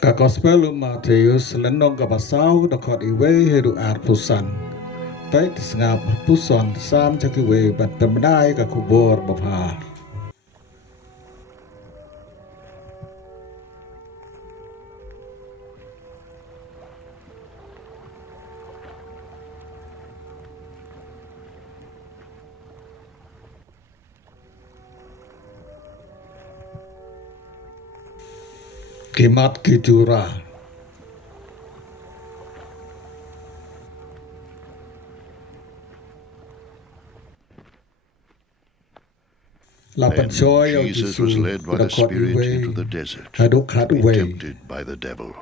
Gospel Matheus lenong kapasau dohkha iwe heru pusan. Baik sengap puson sam cakiwe bat pemdai kubur bapa. Kimat ki jura. La pynshoi Jesus was led by the Spirit into the desert dohkha to be iwe. tempted by the devil.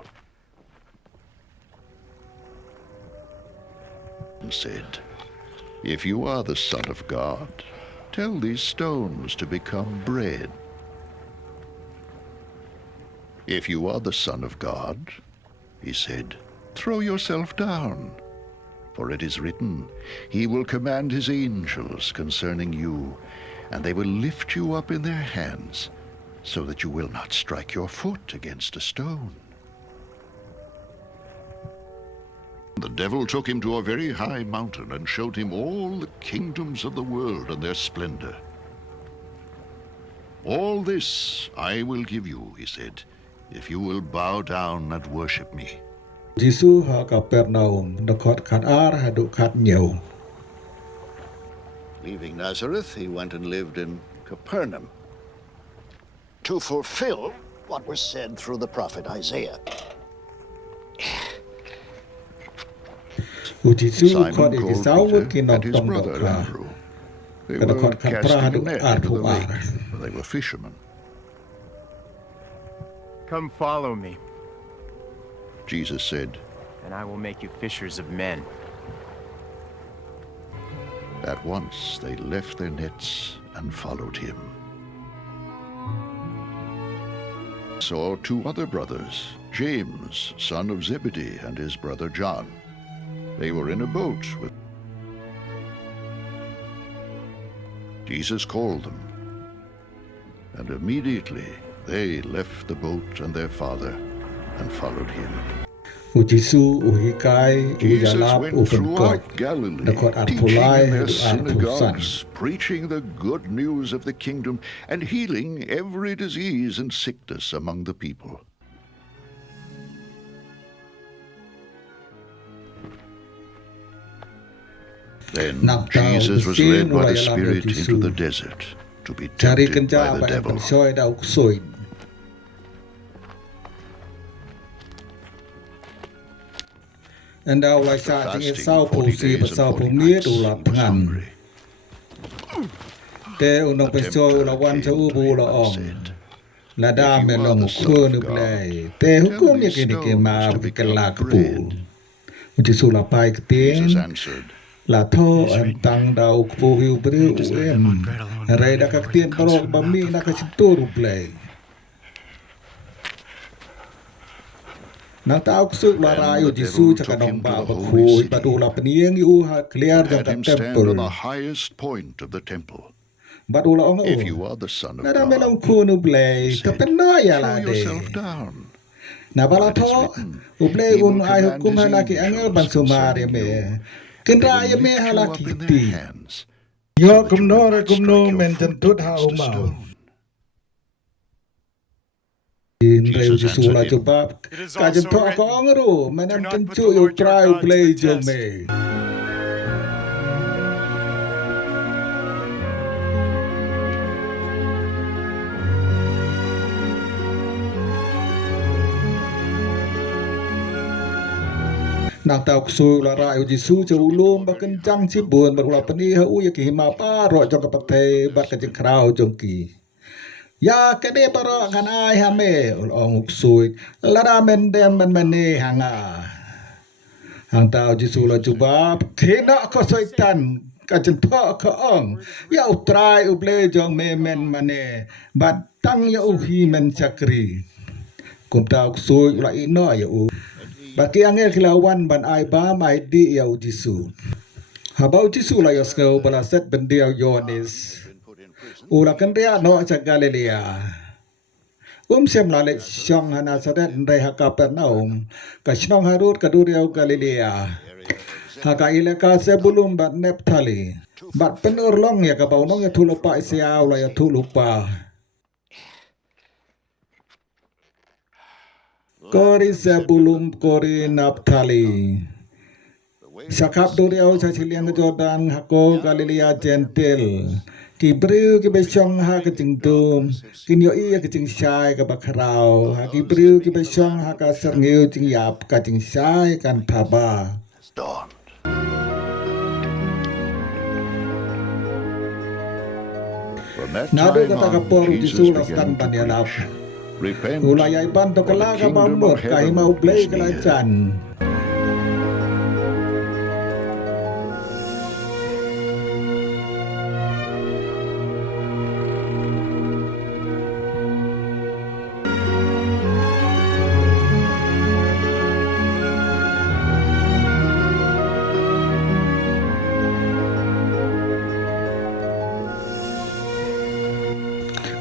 And said, "If you are the Son of God, tell these stones to become bread." "If you are the Son of God," he said, "throw yourself down. For it is written, He will command His angels concerning you, and they will lift you up in their hands, so that you will not strike your foot against a stone." The devil took him to a very high mountain and showed him all the kingdoms of the world and their splendor. "All this I will give you," he said, "if you will bow down and worship me." Jisu ha Kapernaum dohkha khot dohkha nhiều. Leaving Nazareth, he went and lived in Kapernaum to fulfill what was said through the prophet Isaiah. UJisu Simon khot called ikisau Peter ki and his nongtong brother dohkha. Andrew. They Kada were khot khat casting a pra net into the puar. lake, for they were fishermen. Come follow me, Jesus said, and I will make you fishers of men. At once they left their nets and followed him. Saw two other brothers, James, son of Zebedee, and his brother John. They were in a boat with Jesus called them, and immediately they left the boat and their father and followed him. UJisu U hikai, Jesus ialap, went pynkoit. throughout Galilee, Dohkha teaching pulai in their heru pusan. synagogues, preaching the good news of the kingdom, and healing every disease and sickness among the people. Then Jesus was led by the Spirit into the desert to be Cari tempted kenca by the apa yang devil. pynshoi dah uksoi. Anda ulai After sa jing fasting esau 40 pusi days and besau 40 pumie nights, ulap he was dengan. hungry. Te unang The pynshoi tempter ulawan sa came to ubu him la and ong. said, Lada "If you are melong the Son ukun of ublay. God, Te tell hukum ya these kini ke stones ma to bagi become kelak pu. bread." UJisu lapai Jesus ketien. answered, La tho It is em written, tang dau kupu hiu beri Man does not live on uem. bread alone, but Rai on da every kak word tien that comes barok from the bami mouth na of God. kasitur ublay. Nang tau kusuk la Then rai the UJisu devil cakap took him dong to ba the holy bakhu city batu la penieng yu ha clear and jong had kat him stand on the temple. highest point of the temple. Batu la ong "If o. you are the Son of Nada melong God," kun he ublay. said, Tapeno ya "throw la yourself de. down. Na For bala it is tho written, ublay He will un ai command hukum His halaki angel angels bansumar ya concerning me. you, and they will Kendra ya me lift you halaki up in their keti. hands, Yo so that you will not kumno strike your men foot jentut ha against a umau. stone." Indra Jesus Jisu answered la him, jubab It is ka jem also tho ko written, angru men Do am not put tencu the yu Lord your try God to play the jo test. me. Nang tau kusu la ra Jisu je ulum ba kencang si buan bar ula pani ha u ya ki ma pa ro jong ka pathe bar ka jeng krau jong ki. Ya kede baro kan ai ha me ul ong uksui la ra men dem men mene hanga. Hang tau Jisu la jubab kena ko soitan ka jeng tho ko ong ya utrai uble jong me men mane bat tang ya u hi men chakri. Kum tau kusui la ino ya u. Baki angel kilawan ban ai ba mai di ya UJisu. Habau Jisu la yosko balaset bendia Yohanes. been put in prison, Ula kan ria no cha Galilea. Siam lalek syong Nazaret reha Kapernaum, kashnong Harut kaduriau Galilea. Haka ilaka sebelum bat Neptali. Bat penur long ya kabaunong ya tulupa isiaw la ya tulupa. Kori sebelum kori Naphtali. Sakap duriau sasiliang Jordan hako Galilea gentil. Kibriu ki besyong ha kecing dum, kinyo iya kecing syai ka bakarau, ha kibriu ki besyong ha ka serngeu cing yap ka cing syai kan taba. Has dawned. From that Nado time kata on, kapor Jesus Jisu began lastan to ialap. preach, repent, Ulayay banto for the kalaga kingdom bamot of heaven kahima ublay is near. kalajan.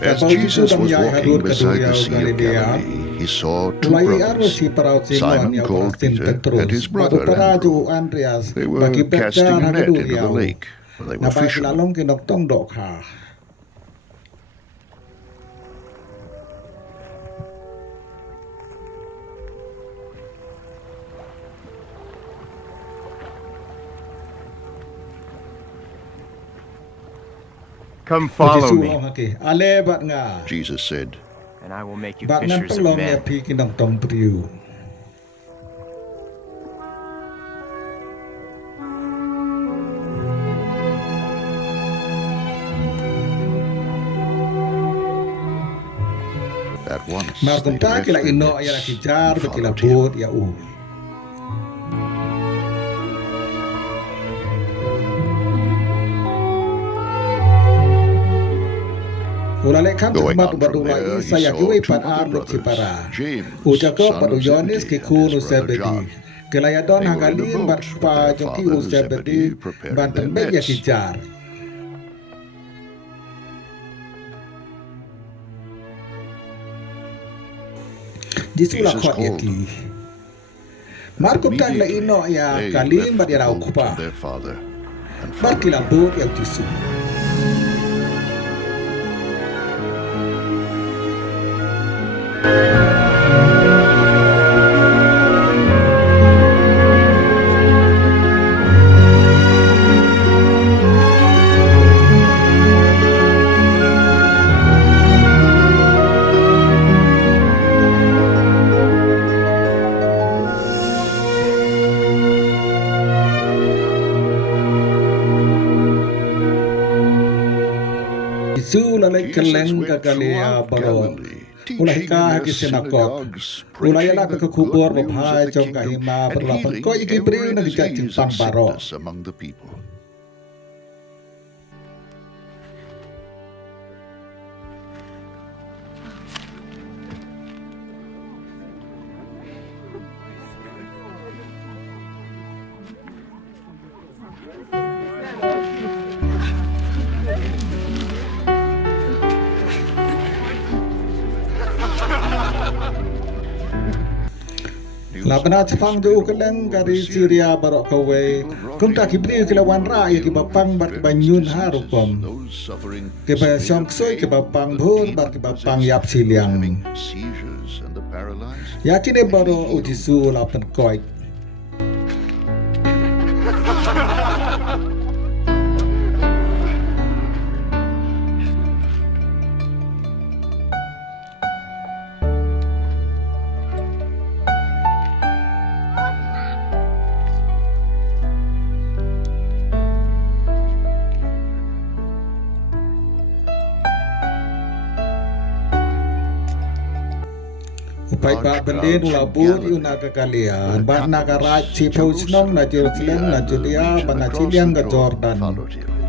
As Kapau Jisu Jesus was damyay walking hadur beside the kaduriau Sea of Galilea. Galilee, he saw two Ulay arus brothers. si paraut Simon Simon ya called parasin Peter and Petrus. his Baru brother paraju Andrew. Andreas They bagi were casting bekar a net into the hakaduriau. lake, for they were Nabai fishermen. kilalong ki nongtong dohkha. Come follow Jisu me, long haki. Ale bat nga. Jesus said, and I will make you Bat nan fishers of pelong ya men. pi ki nongtong priu. at once Martum they ta left kila their ino nets ya kijar and bekila followed him. bot ya u. Ulale kan Going sekemat on batu from there, wai he saya saw kiwi two pan other ar dok si brothers, para. James, Ujako son padu of Yohanes Zebedee, ki and kunu his brother sebedi. John. Kelaya don They were in a hangalin boat bat with pa their joki father u sebedi Zebedee preparing ban their tembek ya nets. kijar. Jisu la Jesus khot ya called ki. them. Markum ta kila Immediately ino ya they kalim left bat ya the rau boat kupa. and their father and Bat followed kila him. bot ya Jisu. Jisu la lai Jesus keleng went kagalea throughout baro. Galilee, Ulai teaching in ka their haki sinagog. synagogues, Ulai preaching ala the ka good kubur news of bapai the jong kingdom, kahima and berlapan ko healing iki briu every na gijat disease cimpang and baro. sickness among the people. La bana chafang jo keleng kari Syria barok kawe. Kum ta kibriu kilawan ra ya ki bapang bat banyun harukom. Those suffering Ke ba severe syong soi ke pain, bapang the bhur bat ke demon-possessed, bapang yap those siliang. having seizures and the paralyzed. Yakin e baro Jisu la pynkoit. Upai ba benden ula bur yu naga kalian. Ba naga raj si pau snong na Jerusalem na Judea ba na Chiliang ga Jordan. Followed him.